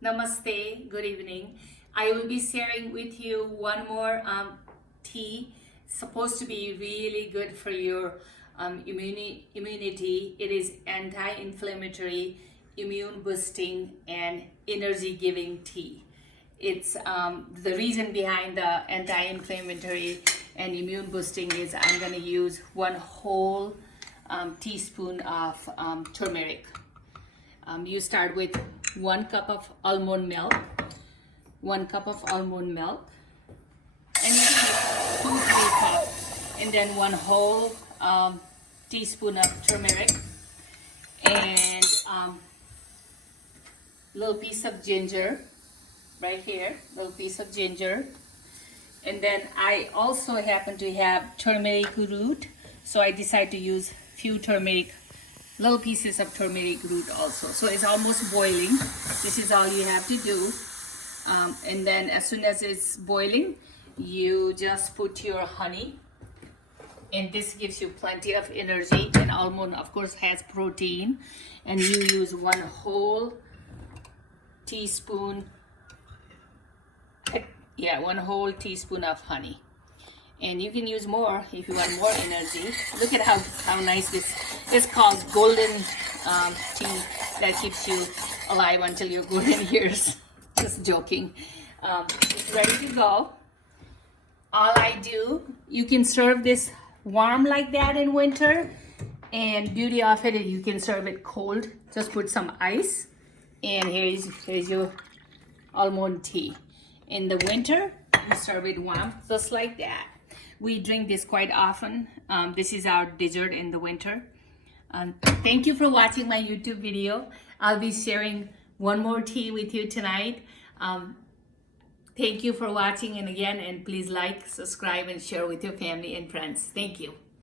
Namaste, good evening. I will be sharing with you one more tea. Supposed to be really good for your immunity. It is anti-inflammatory, immune boosting, and energy giving tea. It's the reason behind the anti-inflammatory and immune boosting is I'm going to use one whole teaspoon of turmeric. You start with 1 cup of almond milk, and you can use 2-3 cups, and then 1 whole teaspoon of turmeric, and little piece of ginger right here, little piece of ginger. And then I also happen to have turmeric root, so I decided to use few little pieces of turmeric root also. So it's almost boiling. This is all you have to do. And then as soon as it's boiling, you just put your honey. And this gives you plenty of energy. And almond, of course, has protein. And you use 1 whole teaspoon. 1 whole teaspoon of honey. And you can use more if you want more energy. Look at how nice this is. Called golden tea that keeps you alive until your golden years. Just joking. It's ready to go. All I do, you can serve this warm like that in winter, and beauty of it is you can serve it cold. Just put some ice, and here's your almond tea. In the winter, you serve it warm, just like that. We drink this quite often. This is our dessert in the winter. Thank you for watching my YouTube video. I'll be sharing one more tea with you tonight. Thank you for watching, and please like, subscribe, and share with your family and friends. Thank you.